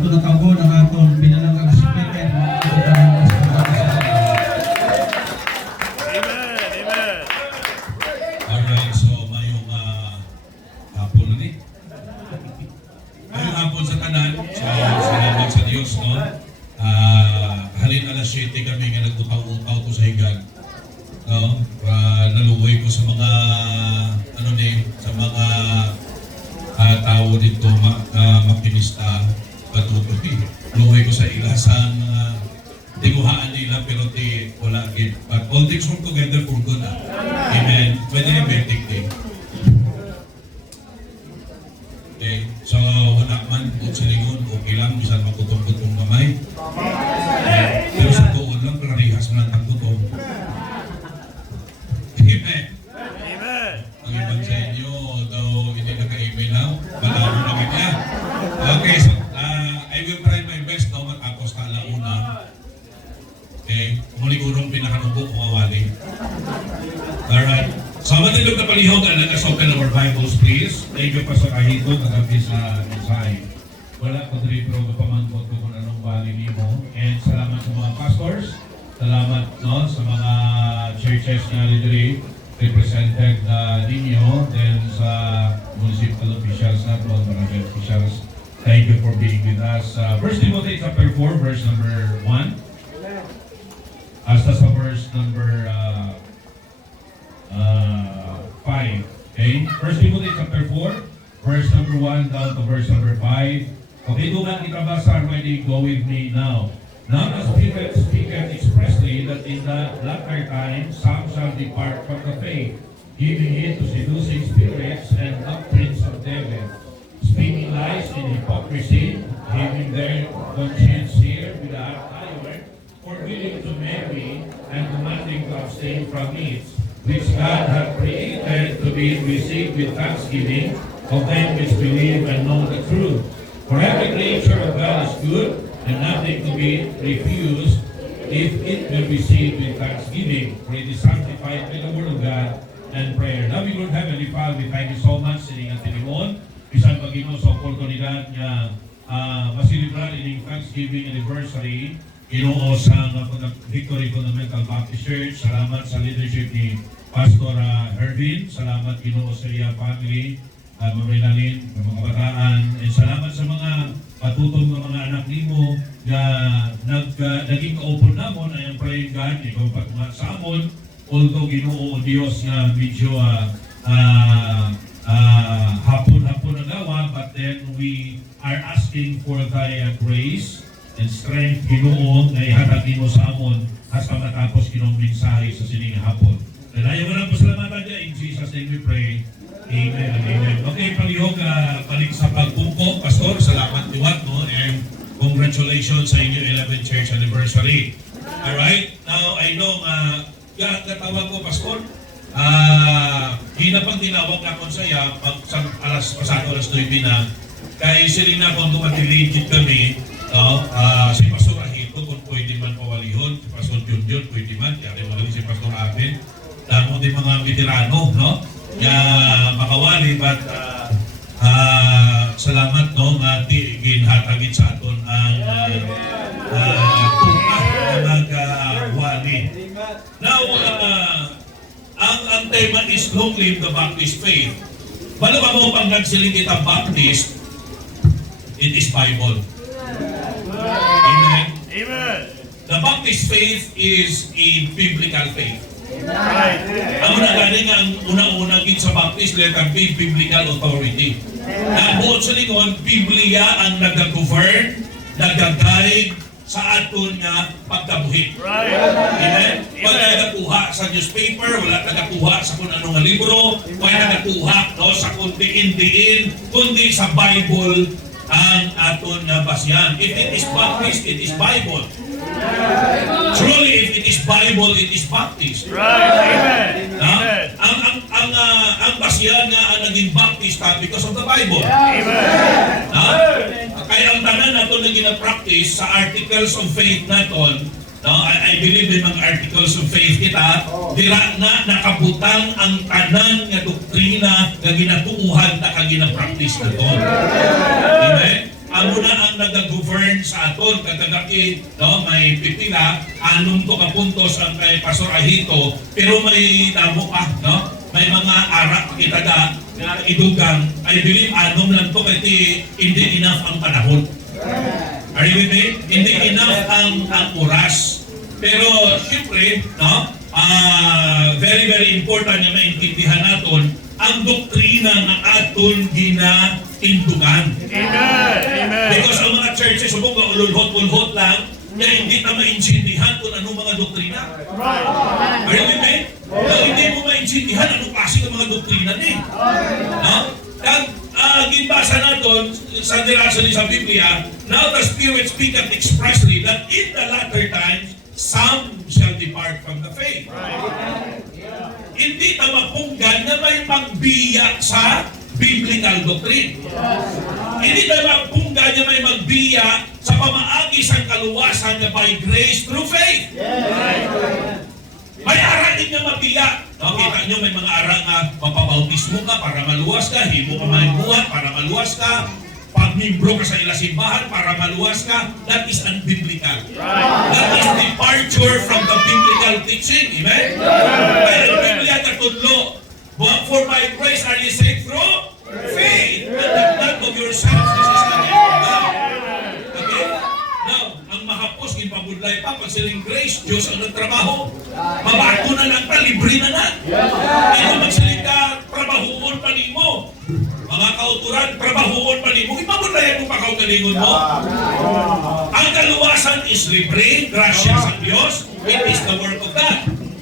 Ito na tawgo ng atong pinananggang speaker. Alright, so mayong hapon na ni. Mayong hapon sa tanan, salamat sa Diyos, no? Halin alas 7 kami nga nagutaw-utaw to sa higad. No? Naluoy ko sa mga sa mga tao dito makinista patutupi. Luoy ko sa ilasan tiguhaan nila pero wala gid. But all things work together for good. Amen. Pwede rin betik din. Okay. So wala man kung silingon, okay lang bisan makutong-kutong kamay. Pero sa tuon lang parehas man ang tagtutong. Amen. Amen. Ang ibang sa inyo, daw hindi naka-email now, malaro na kanya. Okay, so I will try my best na matapos na alauna. Okay, muligurong pinakanubok kung awali. Alright. So, matindog na palihog na nag-asokan our Bibles, please. Thank you pa sa kahito, kagabi sa mensahe. Wala ko diri pero kapamangkot ko kung anong bali nimo. And salamat sa mga pastors. Salamat no sa mga churches na diri represented ninyo, then sa municipal officials na po, barangay officials. Thank you for being with us. 1 Timothy chapter 4, verse number 1. Hasta sa verse number 5. Okay? 1 Timothy chapter 4, verse number 1 down to verse number 5. Okay, duman kita basa, already go with me now. Now the Spirit speaketh expressly that in the latter time some shall depart from the faith, giving in to seducing spirits and doctrines of devils, speaking lies in hypocrisy, having their conscience seared with a hot iron, forbidding to marry and commanding to abstain from meats, which God hath created to be received with thanksgiving of them which believe and know the truth. For every creature of God is good, and nothing to be refused if it will be received with thanksgiving, for it is sanctified by the word of God and prayer. Now, we Lord Heavenly Father, we thank you so much sining ang tinimon. Bisan pag-ino sa oportunidad niya masilibrar ining Thanksgiving anniversary Ginoo sa Victory Fundamental Baptist Church. Salamat sa leadership ni Pastor Hervin. Salamat Ginoo sa iya family, Marinalin, mga kabataan. And salamat sa mga patutong ng mga anak nimo na naging kaupon namon ay ang praying God, ikaw patunga sa amon. Although Ginoo o Diyos nga medyo hapon-hapon na gawa, but then we are asking for thy grace and strength, Ginoo, na ihatag nimo sa amon hasta matapos kinong mensahe sa sining hapon. Dalayo mo lang po salamatan niya. In Jesus' name we pray. Amen and amen. Okay, palihog, balik sa pagpungko, Pastor, salamat liwat, no? And congratulations sa inyo 11th church anniversary. Alright, now I know, katawag ko, Pastor, hinapang tinawag na kong saya, pasado alas 9 na, kay silina kung tumatilingkit kami, no? Si Pastor Ahito, kung pwede man pawalihon, si Pastor Junjun, pwede man, kaya mo si Pastor Aben, damo din mga veterano, no? Makawali, but salamat no nga ginhatagin sa aton ang tungkap na magwali. Now, ang tema is long live the Baptist faith. Wala ba mo pag nagsilingkit ang Baptist, it is Bible. Amen? Amen. The Baptist faith is a biblical faith. Right. Ang unagaling ang unang-unang sa Baptist, letter B, biblical authority. Na buot sa lingon, Biblia ang nag-govern, nag-guide sa aton nga pagkabuhi. Right. Amen? Wala nagakuha sa newspaper, wala nagakuha sa kung anong libro, wala nagakuha no, sa kung diin-diin, kundi sa Bible ang aton nga basyan. If it is Baptist, it is Bible. Truly, if it is Bible, it is Baptist. Right. Amen. Amen. Ang basyan nga ang naging Baptist because of the Bible. Amen. Kaya ang tanan nato na gina-practice sa articles of faith naton, no, I believe in mga articles of faith kita, dira na nakabutang ang tanan nga doktrina nga ginatuuhan ta ka gina-practice naton. Amen. Amo na ang nag-govern sa aton katagaki, no, may pipila anong to ka puntos ang kay Pastor Ahito, pero may damo pa, no, may mga arak kita nga idugang. I believe anom lang to kasi hindi enough ang panahon. Are you with me? Hindi enough ang oras. Pero siyempre, no, very very important na maintindihan naton ang doktrina ng aton ginatindugan. Amen. Amen. Because ang mga churches, subong ka ululhot-ulhot lang, kaya hindi na maintindihan kung anong mga doktrina. Are you with me? Kaya hindi mo maintindihan anong klase ng mga doktrina ni. No? Kaya ginbasa natin sa dirasa ni sa Biblia, now the Spirit speaketh expressly that in the latter times, some shall depart from the faith. Hindi na mapunggan na may magbiya sa biblical doctrine. Hindi na mapunggan na may magbiya sa pamaagi sa kaluwasan na by grace through faith. May ara din nga mabiya. No, kita nyo may mga ara nga mapabautismo ka para maluwas ka, himo ka malimuhat para maluwas ka, pagmimbro ka sa ila simbahan para maluwas ka. That is unbiblical. That is departure from the biblical teaching. Amen? Kaya ang Biblia katudlo, for by grace are ye saved through faith, and the blood of yourselves. This is the name of God. Okay? Now, ang mahapos, ginpabudlay pa, pag siling grace, Diyos ang nagtrabaho. Mabago na lang pa, libre na na. Ito magsiling ka, trabahoon pa ni mo. Mga kauturan, trabahoon pa ni mo. Ipabudlayan mo pa kaugalingon mo. Ang kaluwasan is libre, grasya sa Diyos. It is the work of God.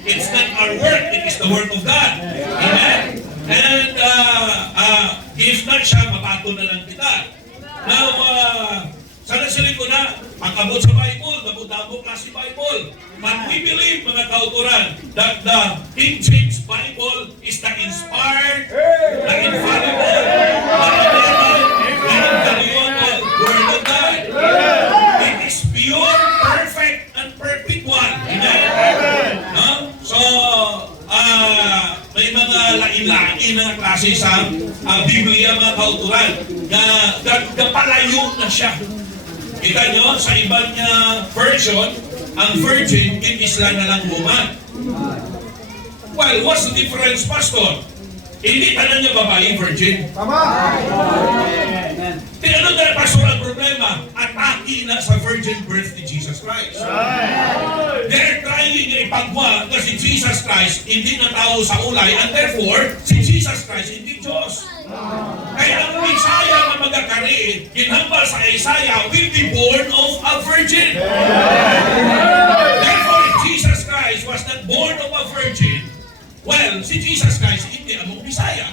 It's not our work, it is the work of God. Amen? And if not siya, mabato na lang kita. Now, sana sila ko na, pagkabot sa Bible, damo klase Bible. But we believe, mga kauturan, that the King James Bible is the inspired, the infallible, the inerrant, the infallible Word of God. It is pure, perfect, and perpetual. Amen? No? So, may mga lain-lain na klase sa Biblia, mga kauturan, na palayo na siya. Kita nyo, sa ibang version, ang virgin, isla na lang woman. Well, what's the difference, Pastor? Hindi tanan niya babae, virgin. Ano na, Pastor, ang problema? Atake na sa virgin birth ni Jesus Christ. They're trying na ipagwa na si Jesus Christ hindi na tao sa ulay, and therefore, si Jesus Christ hindi Diyos. Kaya ang Isaiah na magkakari, ginhambal sa Isaiah, will be born of a virgin. Therefore, if Jesus Christ was not born of a virgin, well, si Jesus Christ hindi among Isaiah.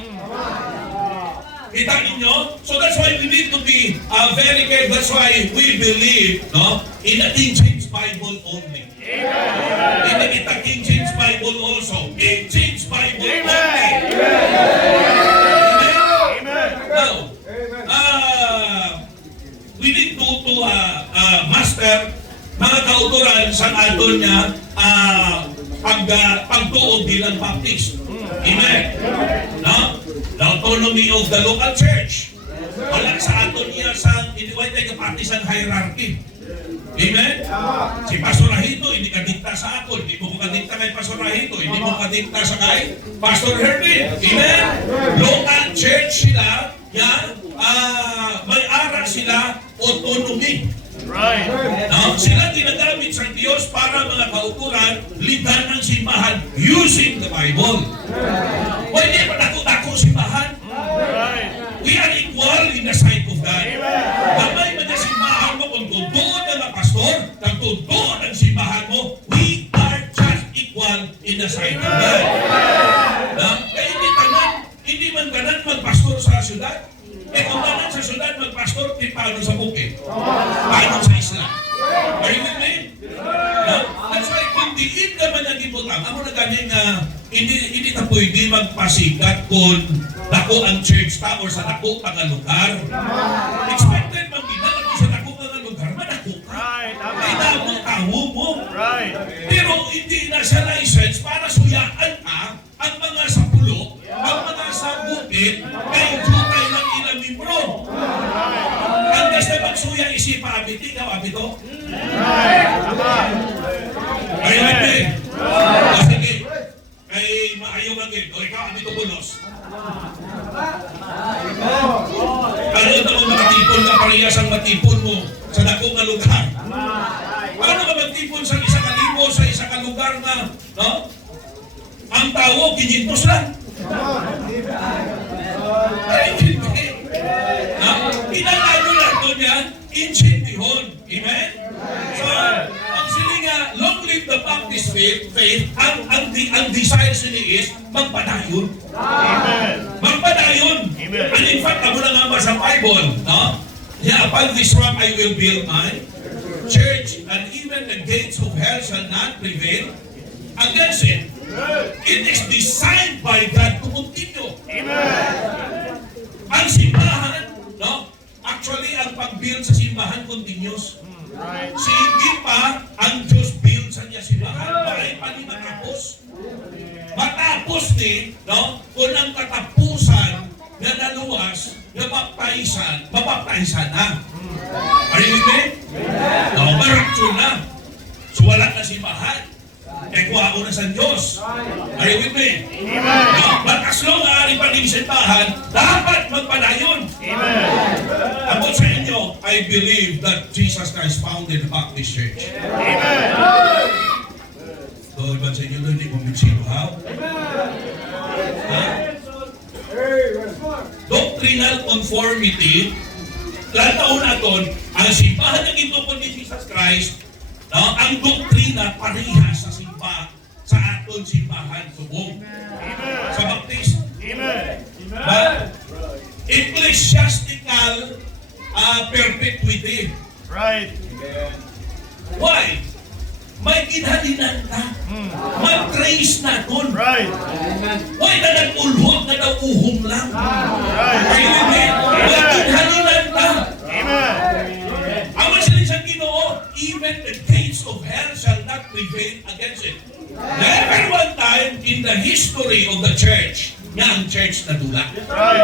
Kita ninyo? So that's why we need to be very careful. That's why we believe, no, in the King James Bible only. In the King James Bible also. King James Bible only. Now, we need to master mga kauturan sa aton niya pagtuog bilang Baptist. Amen. No? The autonomy of the local church. Wala sa aton niya sa iniway tayo partisan hierarchy. Amen? Si Pastor Ahito, hindi ka dikta sa ako. Hindi mo kadikta kay Pastor Ahito. Hindi mo kadikta sa kay Pastor Hermin. Amen? Local church sila, yan, may ara sila, autonomy. Right. No? Sila ginagamit sa Diyos para mga kauturan, liban ng simbahan using the Bible. Pwede pa dako-dako simbahan. Right. We are equal in the sight of God. Gamay man na simbahan mo, kung tutuon ng pastor, kung tutuon ng simbahan mo, we are just equal in the sight of God. No? Kaya hindi man ganan magpastor sa syudad. Kung ganan sa syudad magpastor, paano sa bukid? Paano sa isla? Are you with me? No? That's why kung diin naman ang ibutang, ako na ganyan na hindi na pwede magpasikat kung dako ang church ta or sa dako pang lugar. Expected man ginala mo sa dako pang lugar, madako ka. Right. Ay damo tawo mo. Right. Pero hindi na sa license para suyaan ka ang mga sa pulo, ang mga sa bukid, kay jutay lang ilang membro. Ang basta magsuya is si paabiti, ikaw abito. Right. Tama. Ay, hindi. O sige. Kay maayo man din. O ikaw abito bulos. Ano ito kung makatipon ka parehas ang matipon mo sa dakong na lugar? Paano ka magtipon sa isa ka libo, sa isa ka lugar na, no? Ang tao, 500 lang. Ay, hindi. Inalalo lang doon yan, inchintihon. Amen? So, ang sili nga, long live the Baptist faith, ang desire sili is, magpadayon. Amen. Magpadayon. Amen. And in fact, ako na nga ba sa Bible, no? Yeah, upon this rock I will build my church, and even the gates of hell shall not prevail against it. It is designed by God to continue. Amen. Ang simbahan, no? Actually, ang pag-build sa simbahan continuous. Right. Sige pa, ang Diyos build sa niya simbahan. Bakit pa ni matapos? Matapos ni, no? Kung ang katapusan na naluwas, na mabaptaisan na. Are you with me? No, marapture na. So wala na simbahan. Eh, kuha ko na sa Diyos. Are you with me? Amen. No, but as long na ari pa din simbahan, dapat magpadayon. Amen. About sa inyo, I believe that Jesus Christ founded the Baptist Church. Amen. So, iba sa inyo, hindi mo minsino, ha? Doctrinal conformity, taon naton, ang simbahan ng itupon ni Jesus Christ, no, ang doktrina parehas sa sa aton simbahan subong. Sa Baptist. Amen. But, ecclesiastical perpetuity. Right. Why? May kinhalinan ka. Mag-trace na kun. Right. Why na nag-ulhod na daw uhong lang? Right. Ay, hindi. May kinhalinan ka. Amen. Awan sila sa Ginoo, even the gates of hell shall not prevail against it. Never one time in the history of the church, nga ang church nadula. Right.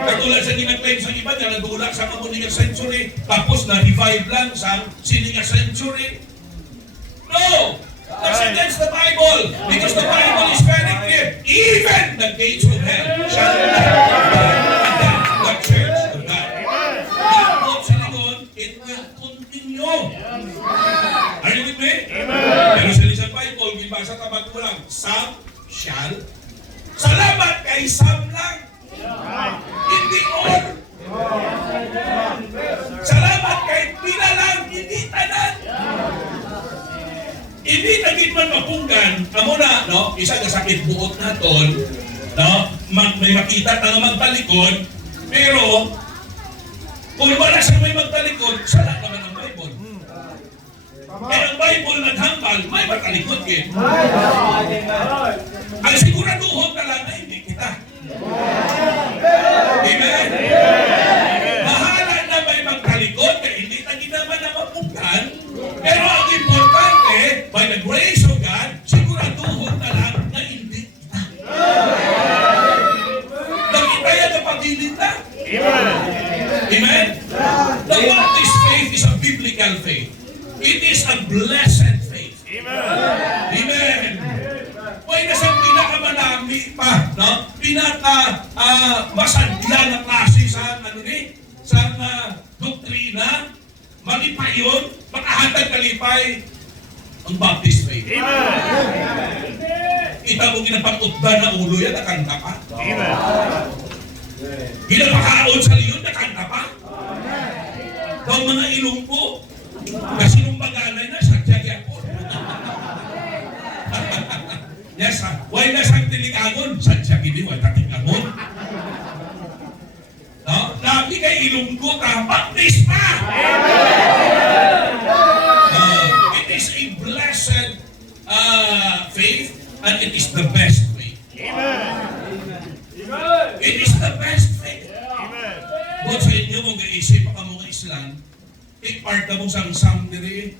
Katulad sa ginag-claim sa iba niya, nadula sa kamuninga century, tapos na-revive lang sa sininga century. No! That's against the Bible. Because the Bible is very clear. Even the gates of hell shall not prevail against the church of God. Tapos sa likod, it will continue. Are you with me? Pero sa Bible, gibasa tabag mo lang, some shall. Salamat kay some lang. Hindi all. Salamat kay pila lang, hindi tanan. Hindi tagit man mapunggan, amo na, no? Isa ka sakit buot naton, no? May makita na magtalikod, pero kung wala siya may magtalikod, sala naman ang Bible. Kaya ang Bible naghambal, may magtalikod eh. Ang siguraduhon na lang na hindi kita. Amen? Mahala na may magtalikod, kaya hindi tagit naman na mapunggan, pero ang importante, by the grace of God, siguraduhon na lang na hindi kita. Nakita yan na pagilid na. Amen. Amen? The Baptist faith is a biblical faith. It is a blessed faith. Amen. Amen. May nasang pinakamalami pa, no? Masadla na klase sa, sa doktrina, malipayon, makahatag kalipay, ang Baptist faith. Amen. Kita mo ginapag-utda na ulo yan, nakanta pa. Amen. Ginapakaon sa liyon, nakanta pa. Daw mga ilungko, kasi nung baganay na, sadyag ako. Yes, why na sang tilikangon? Sadyag hindi, why tatingangon? No? Lagi kay ilungko ka, Baptist pa! It is a blessed faith, and it is the best faith. Amen. It is the best faith. Amen. Kung sa inyo mong gaisip pa mga Islam, i-part na mong sang diri,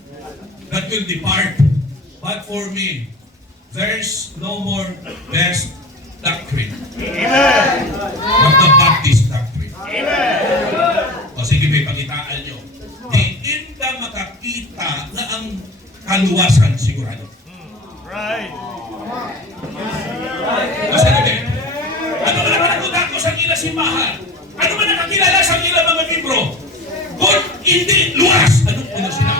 that will depart. But for me, there's no more best doctrine Amen. but the Baptist doctrine. Amen. O sige, may pakitaan nyo. makakita na ang kaluwasan sigurado. Right. Kasi natin, ano man ang nakakita ko sa kila simbahan? Ano man nakakilala sa kila mga libro? Kung hindi luwas, anong una sila?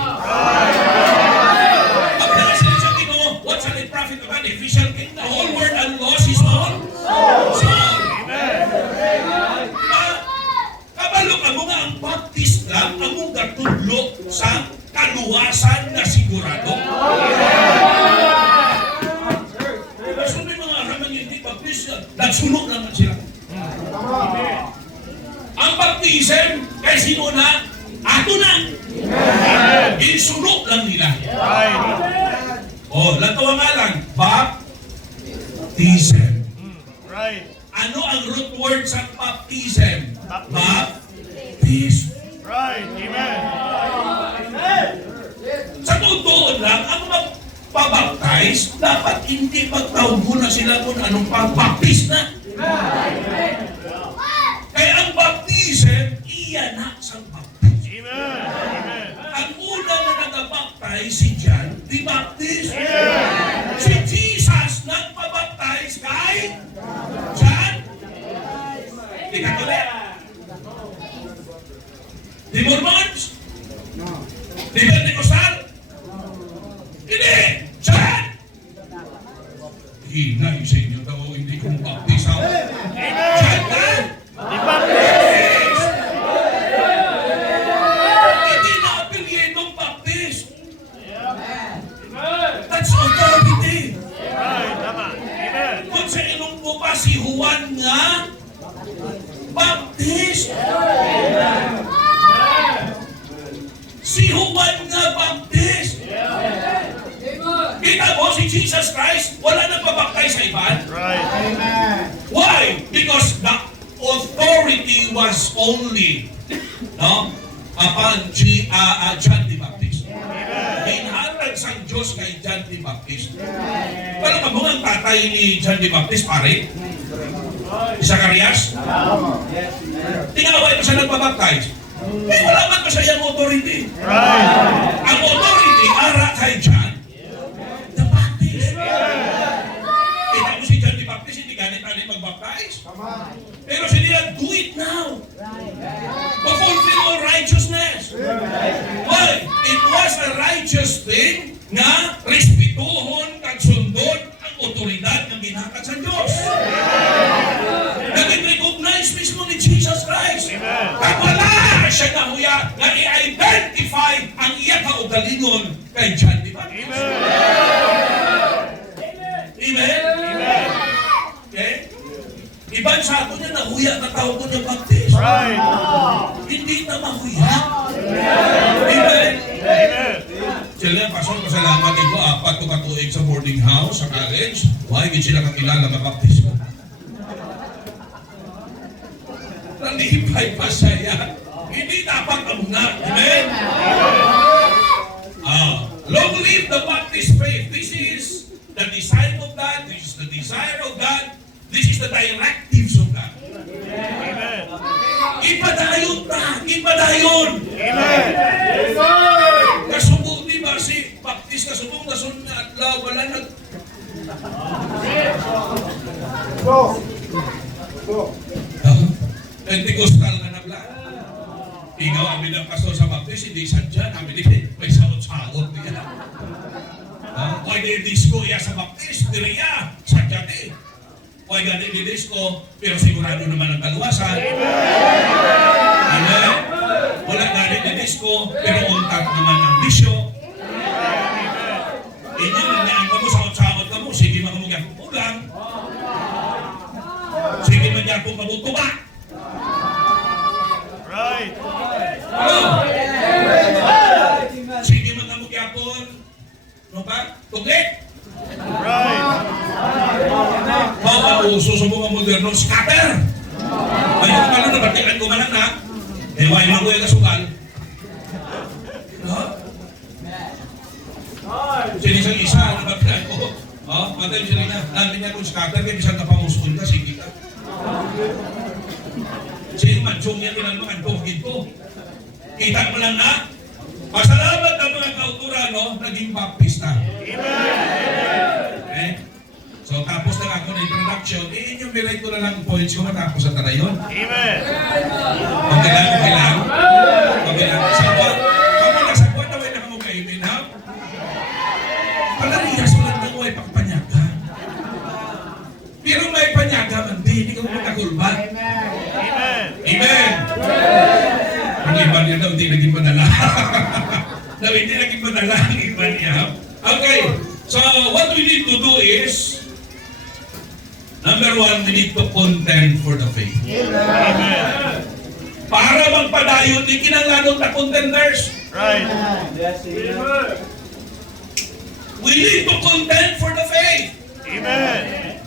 Pag nakasalit sa Ginoo, what shall it profit of an official king? The whole world and lost his own soul. Kabalo ka mo nga ang baptist lang, among gatudlo sa kaluwasan na sigurado. So may mga ramang hindi baptist, nagsunod naman sila. Ang baptism, kay sino na? Ato na. Insunod lang nila. Right. Oh, lantawa nga lang, baptism. Right. Ano ang root word sa baptism? Baptism. Baptism. Right. Amen. Sa totoo lang, ang magpabaptize, dapat hindi magtawag muna sila kung anong pagbaptize na. Kaya ang baptism, iyan na sa baptism. Amen. Amen. Ang una na nagabaptize si John, the Baptist. Si Jesus nagpabaptize kay John. Di ka tuloy. Di Mormons? Di Pentecostal? Hindi! John! Hinay sa inyo daw, hindi ko baptize ako. John na! Di Baptist. Hindi na apelyedong Baptist. That's authority. Right. Tama. Amen. Kung sa Ilonggo pa si Juan nga, Baptist. Si Juan nga Baptist. Kita mo, si Jesus Christ, wala nang babaptize sa iban. Right. Why? Because the authority was only upon John the Baptist. Hinhatag sa Diyos kay John the Baptist. Pero ka mo ang tatay ni John the Baptist, pare? Zacarias? Tingaway pa siya nagpabaptize. Eh, wala man pa siya yung authority. Right. Ang authority, ara kay John the Baptist. Kita mo si John the Baptist, hindi ganit tayo magbaptize. Pero sila, do it now. To fulfill all righteousness. Why? It was a righteous thing nga respetuhon kag sundon ang otoridad ng ginhatag sa Diyos. Naging recognize mismo ni Jesus Christ. Kag wala siya nga huya nga i-identify ang iya kaugalingon kay John the Baptist. Amen? Amen. Okay? Iban sa ato niya, nahuya na tawag ko niya Baptist. Right. Hindi na mahuya. Amen? Amen. Sila, Pastor, pasalamat ko, 4 to katuig sa boarding house, sa college. Why, hindi sila kakilala na Baptist mo. Nalipay pa siya. Hindi dapat amuna. Amen? Long live the Baptist faith. This is the design of God. This is the desire of God. This is the directives of God. Amen. Ipadayon ta! Ipadayon! Amen. Kasubong di ba si Baptist kasubong nasun na adlaw wala nag Pentecostal na nabla. Ikaw amin ang pastor sa Baptist, hindi sadya, amin din may saot-saot niya. Kaya di disco iya sa Baptist, diriya, sadya di. Kaya gani di disco, pero sigurado naman ang kaluwasan. Amen? Wala gani di disco, pero untat naman ang bisyo. Inyo nang naan ka mo, saot-saot ka mo, sige mga mong yakong ulang. Sige man yakong kabutuba. Right. Sige mga mugyapon. No ba? Tuglit. Right. Uso sa mga moderno, scatter. Ay, kung ano na, batikan ko man na. Eh, why lang ko yung kasugal? Sinisang isa, nabatikan ko. Matay sila na, namin niya kung scatter, kaya bisang kapamuskul ka, sige ka. Sige, mansyong yan, tinanong, ang tugid ko. Kita mo lang na, pasalamat kauturan, no, naging baptista. Okay? So, tapos na ako na introduction, enumerate ko na lang ang points ko matapos na tayo yun. Amen. Okay lang, okay lang. Okay lang. Sagwat. Kamu na sagwat na may nakamukainin, ha? Palarias mo lang na may pagpanyaga. Pero may panyaga man, hindi ka mo magkakulban. Amen. Amen! Ang iba niya daw, hindi naging madala. Daw, hindi naging madala ang iba niya. Okay, so what we need to do is, number one, we need to contend for the faith. Amen. Para magpadayon, di kinanglanong na contenders. Right. We need to contend for the faith. Amen.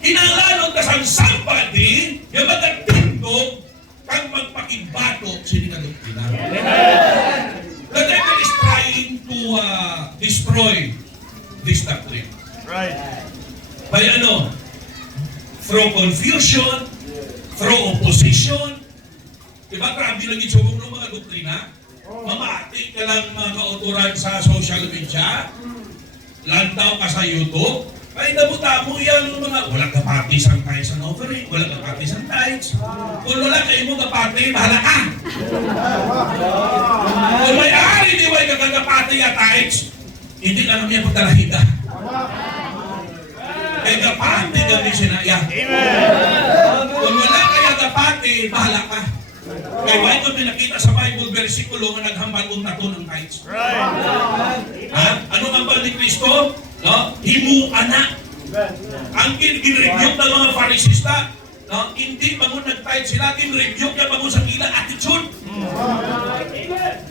Kinanglanong na sang somebody, yung magtindog, kang magpakibato, sinikadoktrina. The devil is trying to destroy this doctrine. Right. By ano? Through confusion, through opposition. Diba, grabe lang yung subong ng mga doktrina? Mamati ka lang mga kauturan sa social media, lantaw ka sa YouTube, ay nabutamo yan ng mga walang kapati sang tithes and offering, walang kapati sang tithes. Kung wala kayo mo kapati, bahala ka. Kung may ari, di ba yung kapati ya tithes, hindi lang namin yung pagdalahida. Kaya kapati kami sinaya. Kung wala kaya kapati, bahala ka. Kaya ba ito pinakita sa Bible versikulo nga naghambal kong tato ng tithes? Right. Ha? Ano ang hambal ni Kristo? No? Himuan na. Ang ginrebuke ng mga Farisista, no? Hindi bangon nag-tithe sila, ginrebuke niya bangon sa kila attitude.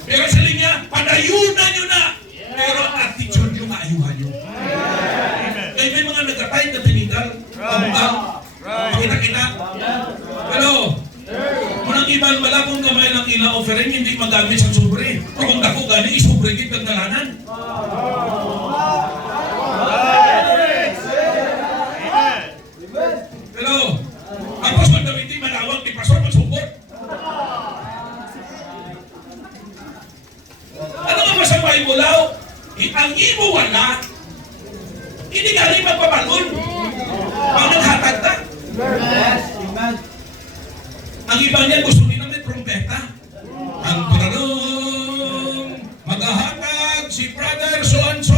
Pero sila niya, padayunan nyo na. Pero attitude yung maayuhan nyo. Kaya may mga nag-tithe na tinigal. Pakita-kita. Pero, kung ang ibang malabong kamay ng ila offering, hindi magamit sa sobre. Kung ako gani, isobre kitang dalanan. Hello? Tapos pag David di manawag, di pasok, magsubot. Ano nga ba sa Bible law? Ang imo wala, hindi galing magpabalon. Pag naghatag na. Ang iba niya gusto nila may trompeta. Ang paralong, maghahatag si brother so-and-so.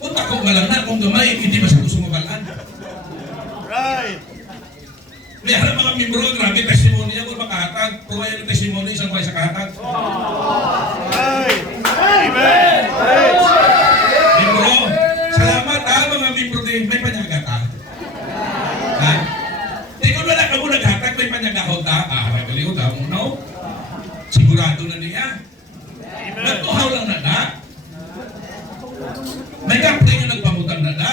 Punta ko nga lang na kung gamay, hindi ba sa gusto mabalaan? Right. May harap mga membro, grabe testimony niya kung makahatag. Provide ng testimony, isang buhay sa kahatag. Right. Amen. Membro, salamat ha mga membro din. May panyagat ha? Ha? Kung wala ka mo naghatag, may panyagat ha? May baliw ha? No? Sigurado na niya. Amen. Nagtuhaw lang na na. May kapre nga nagpamutang na na.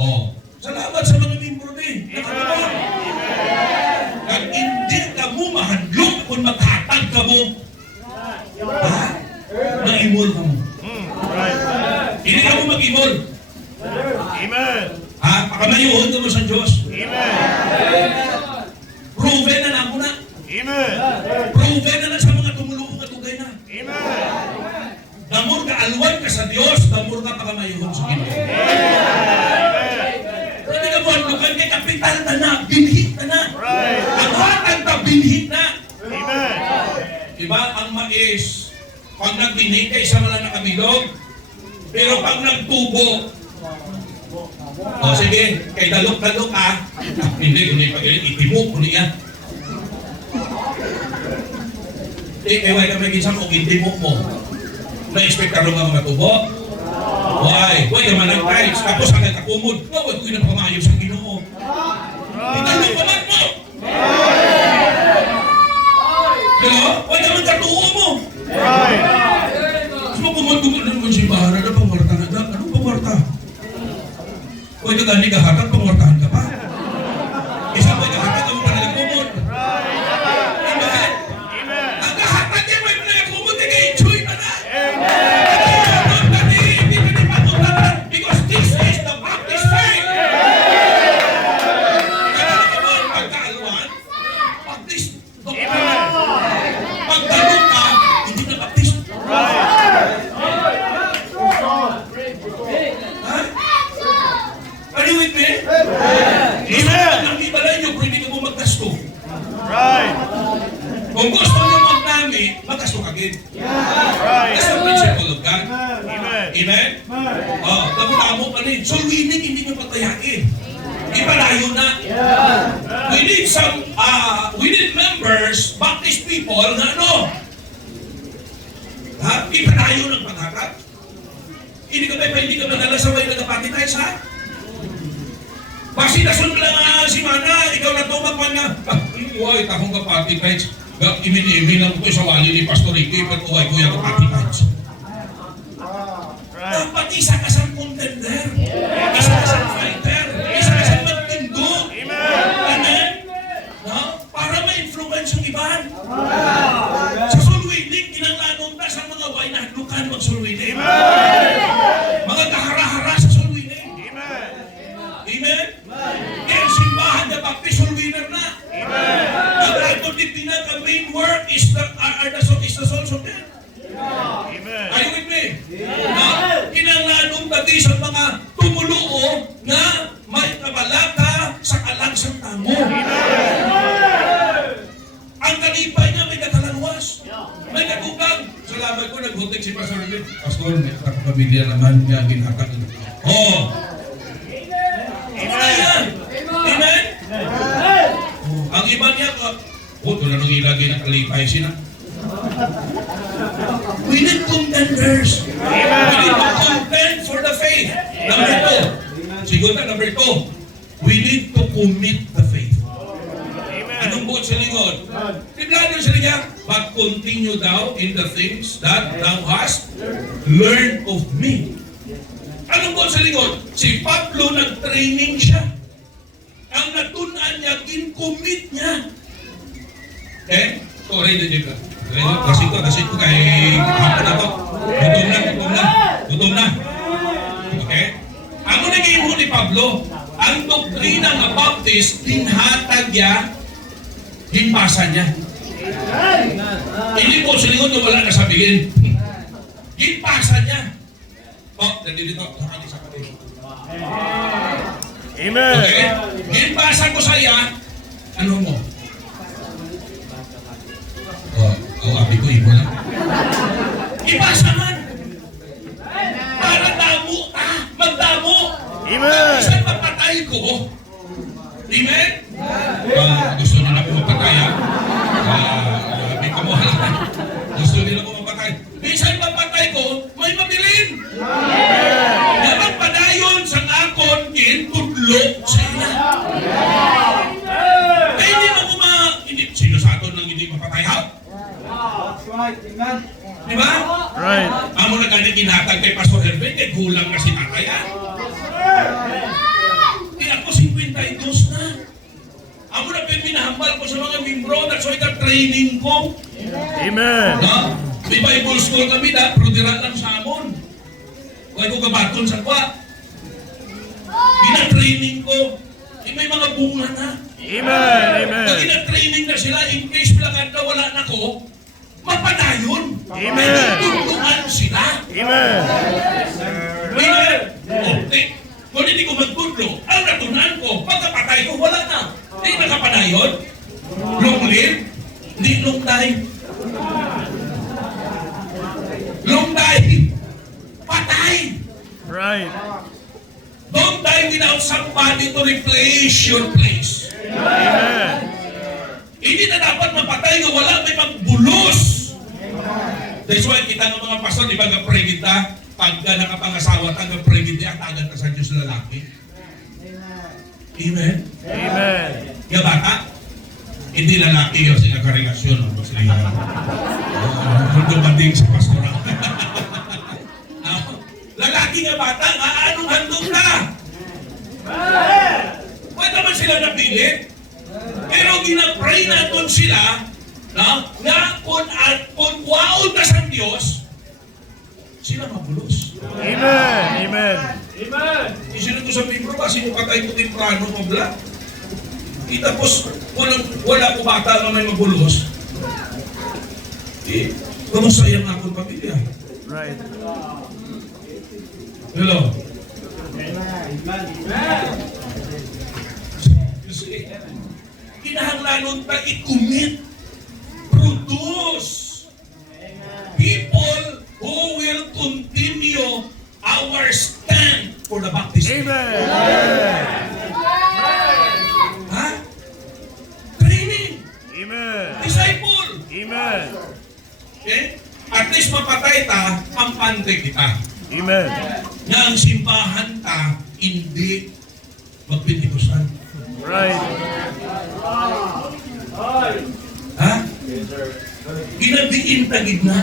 Oh, salamat sa mga membro din. Nakatuwa. Kag hindi ka mo mahadlok kung maghatag ka mo. Ha? Maimol ka mo. Right. Hindi ka mo mag-imol. Amen. Ha? Pakamayuhon ka mo sa Diyos. Amen. Proven na mo na. Amen. Proven na sa mga tumulong at tugay na. Amen. Damor ka alwan ka sa Diyos, damor ka pakamayuhon sa Ginoo. Hindi ka buwan lugan kay kapital na na, binhit na na. Right. Ang hatag na binhit na. Amen. Diba? Ang mais, pag nagbinhit ka, isa wala nakabilog. Pero pag nagtubo, o sige, kay dalok-dalok ka, hindi pag-ilit, itimok ko niya. Ewan ka may gisang kung itimok mo. Na-expect ka rin mga matubo? Why? Why ka man nag-tights? Tapos ang nagkakumod, no, wag ko yung napamayos ang Ginoo. Itanong pa man mo! Diba? Why ka man katuo mo? Right. Mas makumod-kumod naman si Bahara na pangwarta na da. Anong pangwarta? Why ka gani kahatag, pangwartahan ka pa? Isang may kahatag, ang pa nagkumod. Amen? Amen. Ang kahatag niya, may nagkumod, nag-enjoy na na. Because this is the Baptist faith. Kaya naman, pagkaaluan, Baptist, Amen. pagdalo ka, Kung gusto nyo magdami, magkasukagin. Right. That's the principle of God. Amen. Amen? Oh, tamo-tamo pa rin. So, winning, hindi nyo patayain. Ipalayo na. We need members, Baptist people, na ano? Ha? Ipalayo ng paghakat. Hindi ka madala sa way nagapati tayo sa? Pasinasun mo lang si Mana, ikaw na tumagpan na. Uy, takong kapati tayo. Imin-imin lang ko sa wali ni Pastor Ricky, pag-uway ko yung kapati tayo. Right. Dapat isa ka sa contender. Isa ka sa fighter. Isa ka sa magtindo. Amen? No? Para ma-influence yung iban. Sa sulwinig, kinanglanon ta sa mga way na hadlukan mag-sulwinig. Mga kahara-hara sa sulwinig. Amen? Kaya ang simbahan na Baptist sulwiner na. Ang ato di pinaka main work is the souls of men. Are you with me? Kinanglanong dati sa mga tumuluo na may kabalaka sa kalansang tamo. Ang kalipay niya may katalanwas. May katugang. Salamat ko, naghutik si Pastor Ricky. Pastor, may kapamilya naman niya ginhatak. Oh! Amen! Amen? Ang iba niya, doon na nung ilagay ng kalipay sila. We need contenders. We need to contend for the faith. Number 2. Siguro number 2. We need to commit the faith. Anong buot sa lingkod? Tiblado sa linya, but continue thou in the things that thou hast learned of me. Anong buot sa lingkod? Si Pablo nag-training siya. Ang natunan niya, in-commit niya. Okay? So, ready din ka. Kasi ko kay hapon na to. Gutom na. Okay? Ang naging mo ni Pablo, ang doktrina ng Baptist, dinhatag niya, hinpasa niya. Hindi po silingon na wala na sabihin. Hinpasa niya. Oh, nandito sa kapatid. Amen. Okay? Hinpasa ko sa iya, ano mo? Abi ko, ibo lang. Ipasa man! Para damo magdamo! Amen. Isang mapatay ko. Amen? Gusto nila ko mapatay, ha? Abi ko mo, gusto nila ko mapatay. Isang mapatay ko, may mabilin! Namang padayon sa akon, tutulog sila. Kaya hindi mo sino sa aton nang hindi mapatay, ha? Diba? Right. Amo na ganit ginhatag kay Pastor Hervé, kay gulang kasi nataya. Di ako 52 na. Amo na pinahambal ko sa mga membro na so training ko. Amen. No? May Bible school kami na, pero dira lang sa amon. Huwag ko kabaton sa kwa. Gina-training ko. May mga bunga na. Amen. Amen. Pag gina-training na sila, in case bilangad na wala na ko, mapadayon. Amen. Tutulungan sila. Amen. Amen. Okay. Kung hindi ko magtudlo, ang natunan ko, pagkapatay ko, wala na. Hindi nakapadayon. Long live, hindi long die. Long die. Patay. Right. Don't die without somebody to replace your place. Amen. Hindi na dapat mapatay na wala may magbulos. That's why kita ng mga pastor, di ba ka-pray kita, pagka nakapangasawa, taga-pray kita, atagan ka sa Diyos lalaki. Amen? Amen. Yung bata, hindi lalaki yung sinakarelasyon. Kung dumating sa pastora. Lalaki nga bata, anong handog ka? Pwede naman sila napilit. Pero ginapray natin sila na kung waon ka sa Diyos, sila mabulos. Amen. Amen. Isinod ko sa membro kasi kung patay ko temprano mabla. Tapos wala ko bata na may mabulos. Kamusta yung akong pamilya? Right. Hello? You see, kinahanglanon ta i-commit. Amen. Okay? At least mapatay ta, pampante kita. Amen. Nga ang simbahan ta, hindi magpintikusan. Right. Ha? Ginagdiin tagid na.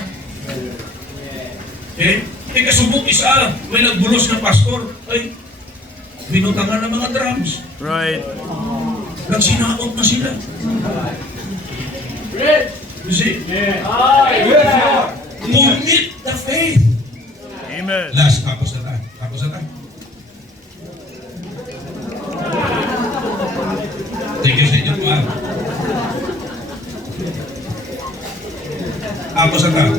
Okay? Kaya kasubok isa, may nagbulos na pastor, ay, binutangan ng mga drums. Right. Nagsinaot na sila. You see? Commit the faith. Amen. Last, tapos na tayo. Tapos na tayo. Thank you sa inyo po. Tapos na tayo.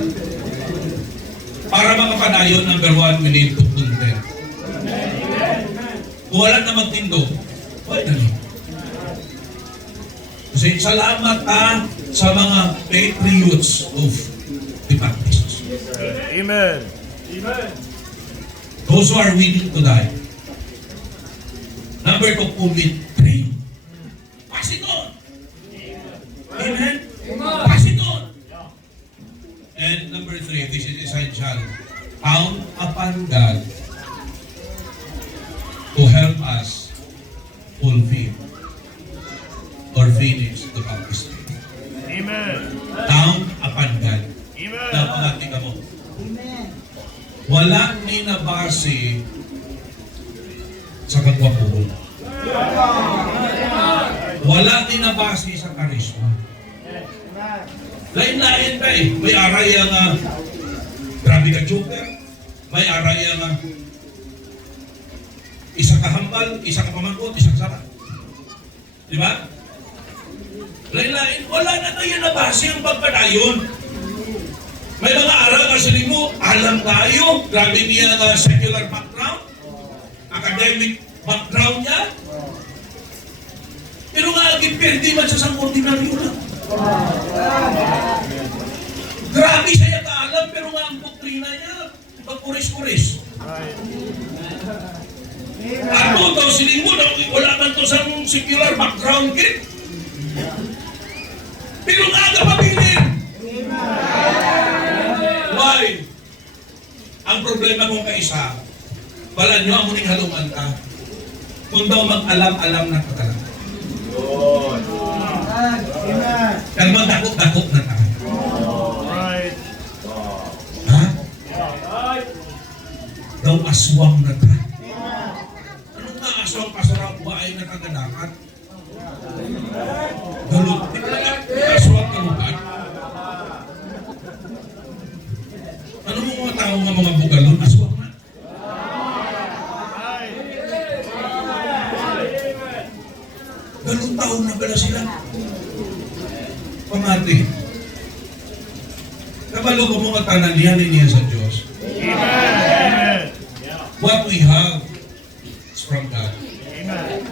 Para makapanayon, number one, we need to content. Kung wala na magtindog, wala na lang. Kasi salamat sa mga patriots of the Baptists. Amen. Those who are willing to die. Number two, commit, pray. Pass it on. Amen? Pass it on. And number three, this is essential. Count upon God to help us fulfill or finish the baptism. Amen. Count upon God. Amen. Napangati ka mo. Wala ni nabase sa kagwapuhon. Wala ni nabase sa karisma. Lain-lain ka eh. May aray ang grabe ka joker. May aray ang isa ka hambal, isa ka pamangkot, isa ka sara. Di ba? Lain-lain. Wala na tayo nabase ang pagpadayon. May mga aral kasi mo, alam tayo, grabe niya na secular background, academic background niya. Pero nga, pwede man sa isang ordinaryo lang. Grabe siya kaalam, pero nga ang doktrina niya, pagpuris-puris. Right. Ano daw siling mo, wala man to sa secular background kit. Pero nga kapabilin. Why? Ang problema kong kaisa, wala nyo ang muling halungan ka. Kung daw mag-alam-alam na katala. Kaya magdakot-dakot na tayo. Right. Ha? Daw aswang na tayo. Anong nga aswang pasarap ba ay nakagadakat? Galot. Aswang galutan. Ano mo mga tao nga mga bugalon? Aswang na. Ganun taon na pala sila. Pamati. Kabalo ko mga tanalihan niya sa Diyos. Amen. What we have is from God. Amen.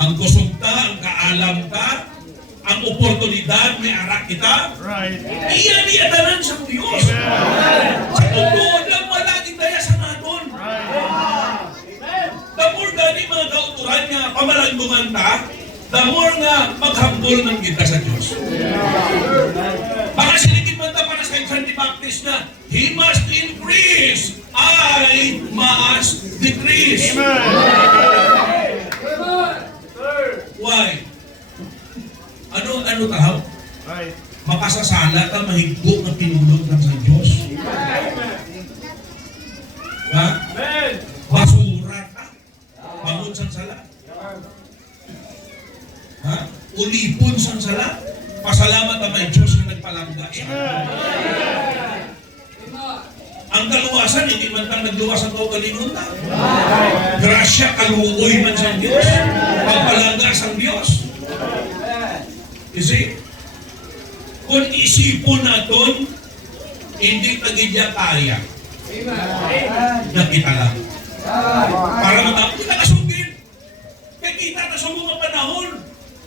Ang kusog ta, ang kaalam ta, ang oportunidad, may arak kita, Right. iya tanan sa Diyos. Amen. Sa totoo lang, wala din daya sa naton. Right. The more gani mga kauturan nga, pamalagduman ta, the more nga maghambol ng kita sa Diyos. Baka siligid man ta para sa John the Baptist na, He must increase, I must decrease. Amen. Why? Ano tao? Right. Makasasala ka, mahigbo na pinulog lang sa Diyos. Ha? Basura ka. Bangon sang sala. Ha? Ulipon sang sala. Pasalamat ang may Diyos na nagpalangga. Ang kaluwasan, hindi man kang nagluwas ang kaugalimutan. Grasya, kaluoy man sa Diyos. Pagpalangga sang Diyos. You see? Kung isipon natin, hindi tagidya kaya. Nakita lang. Para matapos, kita kasugin. Kaya kita na sa mga panahon.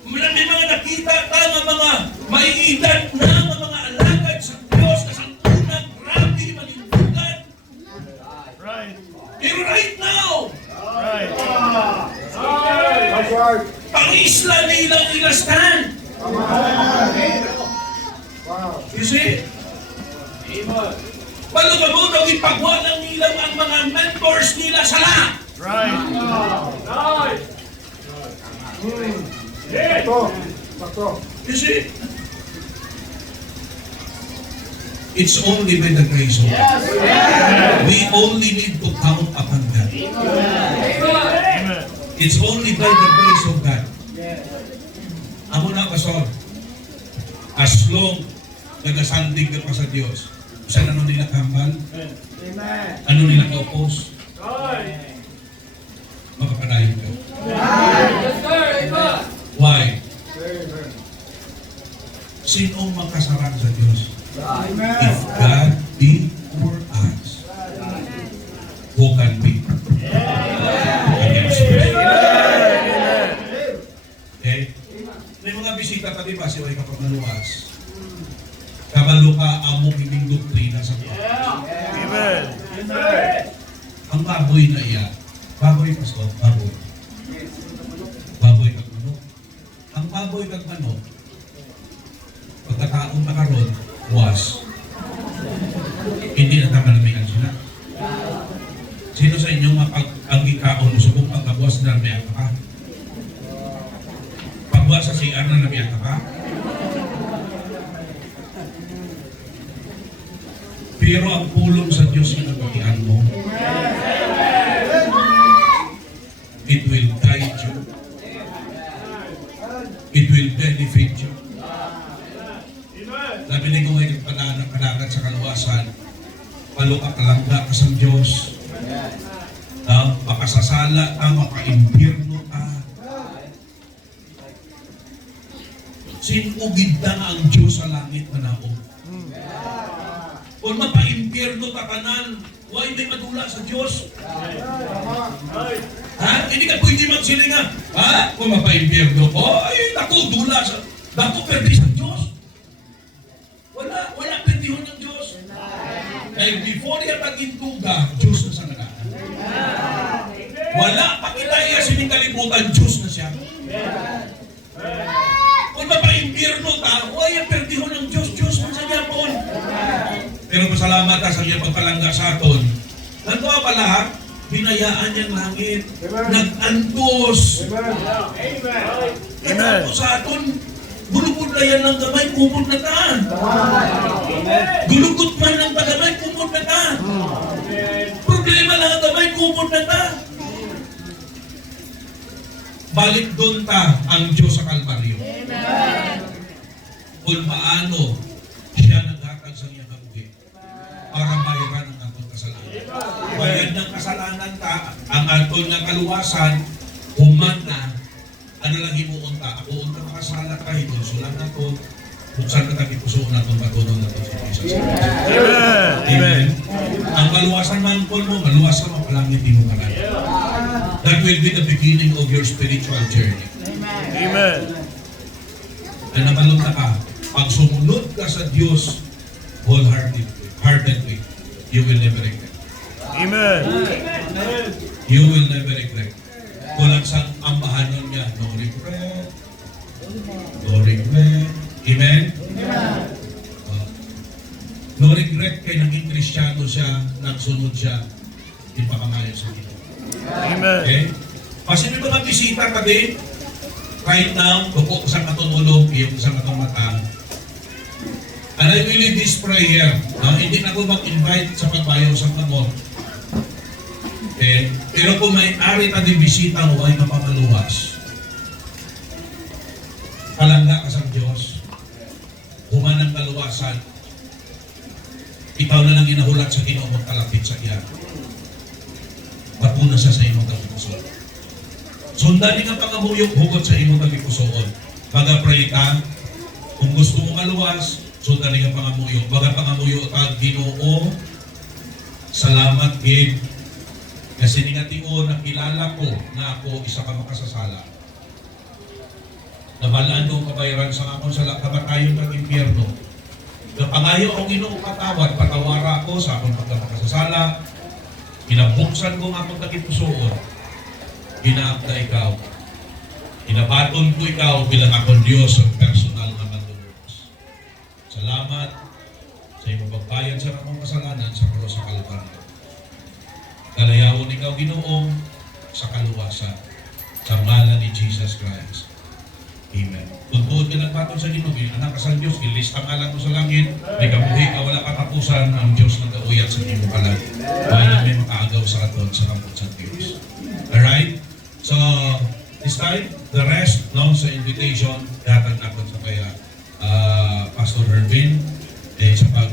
May mga nakita tayo mga may edad na mga alagad sa Diyos na sa unang grabe manindugan. Right. Pero right now, Right. pang-isla nilang ilastan. You see? Paano ba mo daw ipagwalang nila ang mga mentors nila sa lahat? Right. You see? It's only by the grace of God. We only need to count upon God. Amen. It's only by the grace of God. Amo na, Pastor. As long nagasandig ka pa sa Diyos, saan ano nila kambal? Ano nila ka-oppose? Makapanayin ka. Why? Sinong makasarang sa Diyos? If God be for us, who can be against us? Okay? May mga bisita ka, di ba? Si Way kapag naluwas. Kabalo ka among ining doktrina sa Diyos. Amen. Ang baboy na iya, baboy, Pastor, baboy. Baboy kag manok. Ang baboy kag manok, pagkakaon na karon, was. Hindi na tama namihan sila. Sino sa inyo ang ikaon, subong pagkabuas na namihan ka? Pagbuas sa CR na namihan ka? Pero ang pulong sa Diyos na nabagian mo, it will guide you. It will benefit you. Labi ni kung ay pananag sa kaluwasan, paluka kalangga ka sa Diyos, makasasala ka, makaimpirno ka. Sinugid na nga ang Diyos sa langit manao. Kung mapaimpirno ka kanan, why may madula sa Diyos? Ha? Hindi ka pwede magsilinga. Ha? Kung mapaimpirno ko, ay naku, dula sa... Naku, perdi sa Diyos. Wala perdihon ng Diyos. Dahil before niya tagintuga, Diyos na sa nagana. Wala pakilaya sining kalibutan, Diyos na siya. Kung mapaimpirno ka, why ang perdihon ng Diyos? Diyos na sa Japon. Pero pasalamat ka sa iyang pagpalangga sa aton. Nagawa pa lahat, binayaan niyang langit. Nag-antos. Nag-antos sa aton. Gulugod na yan ng gamay, kumod na ta. Gulugod man ng tagamay, kumod na ta. Problema lang ang gamay, kumod na ta. Balik doon ta ang Diyos sa Kalbaryo. Kung paano siya naghatag sa iyang kabuhi para bayaran ang atong kasalanan. Bayad ng kasalanan ta, ang atong nga kaluwasan, human na, ano lang himuon ta, ako unta makasala ka, sulang na to, kung saan ka tagipusoon na itong patunong na ito sa Jesus. Amen. Amen. Ang kaluwasan man po mo, maluwasan mo palangit di mo kanan. That will be the beginning of your spiritual journey. Amen. Na nabalot na ka, pag sumunod ka sa Diyos wholeheartedly, you will never regret. Amen. You will never regret. Kulang sa ambahanon niya, no regret. No regret. Amen? No regret kay naging Kristiyano siya, nagsunod siya, di pa kamayo sa Diyos. Amen. Okay? Kasi may mga bisita ka din, right now, duko ko sa katulog, iyong sa katong mata. And I will leave this prayer. Hindi na ako mag-invite sa pagbayaw sa kamot. Okay? Pero kung may ari ka din bisita mo ay mapamaluwas, kalangga ka sa Diyos, human ang kaluwasan, ikaw na lang ginahulat sa Ginoo mo kalapit sa iya. Patuna siya sa imong tagipusoon. Sundan nga pangamuyok hugot sa imong tagipusoon. Baga pray ka, kung gusto mo maluwas, sundan nga pangamuyok. Baga pangamuyok ka, Ginoo, salamat gid. Kasi ningatigo nakilala ko na ako isa ka makasasala. Nabalaan ko kabayaran sa akong sa kamatayon ng impyerno. Napangayo ang Ginoo patawad, patawara ako sa akong pagkakasasala. Pinabuksan ko nga akong tagipusoon. Ginaabda ikaw. Inabaton ko ikaw bilang akong Diyos ang personal na manlulubos. Salamat sa imong pagbayad sa akong kasalanan sa krus sa Kalbaryo. Dalayawon ikaw Ginoo sa kaluwasan sa ngalan ni Jesus Christ. Amen. Kung tuod ka nagpatong sa Ginoo, anak ka sa Diyos, ilista ngalan mo sa langit, may kabuhi ka, wala katapusan, ang Diyos na kauyat sa iyong palagi. Bayan may makaagaw sa katon sa kampot sa Diyos. Alright? So, this time, the rest, no, sa invitation, datang nakon sa kaya Pastor Hervin, sa pag